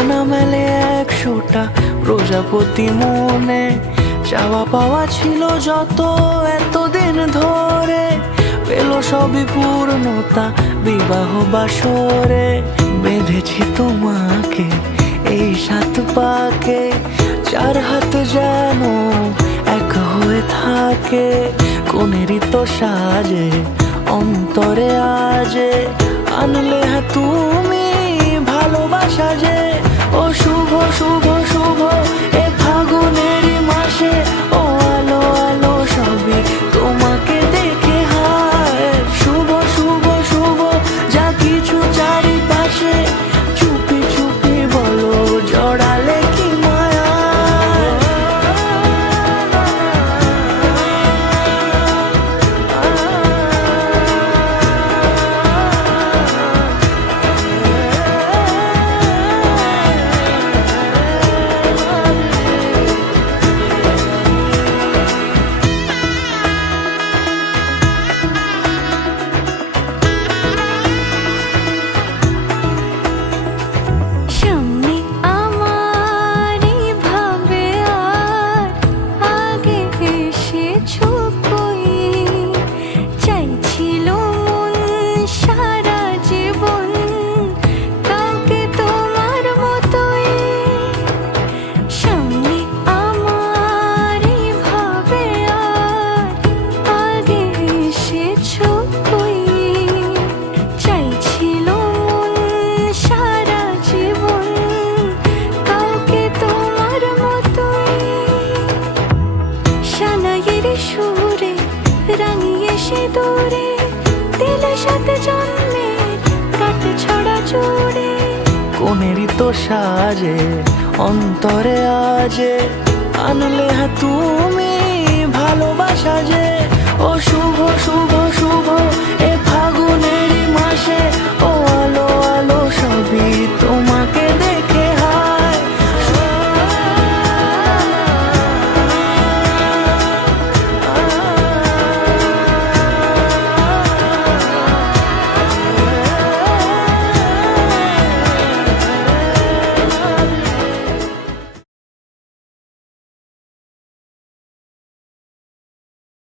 ডানা মেলে 100টা প্রজাপতি মনে, চাওয়া পাওয়া ছিল যত এতদিন ধরে, পেল সবই পূর্ণতা বিবাহ বাসরে। বেঁধেছি তোমাকে এই 7 পাকে, 4 হাত যেন এক হয়ে থাকে। কোনেরই তো সাজে অন্তরে আজে, আনলে হ্যাঁ তুমি ভালোবাসা যে। ও শুভ শুভ শুভ এ ফাগুনেরই মাসে, ও আলো আলো সবই তোমাকে দেখে হায়। শুভ শুভ শুভ যা কিছু চারিপাশে, চুপি চুপি বলো জড়ালে কি মায়া। সামনে আমার এইভাবে আর আগে এসেছো কই, চাইছিল মন সারা জীবন কাউকে তোমার মতোই। সামনে আমার এইভাবে আর আগে এসেছো কই, চাইছিল মন সারা জীবন কাউকে তোমার মতোই। সানাইয়ের সুরে রাঙিয়ে সে দূরে, দিলে 7 জন্মের কাট ছড়া জুড়ে। কোনেরই তো সাজে অন্তরে আজে, আনলে হ্যাঁ তুমি ভালোবাসা যে। ও শুভ শুভ শুভ এ ফাগুনেরই মাসে, ও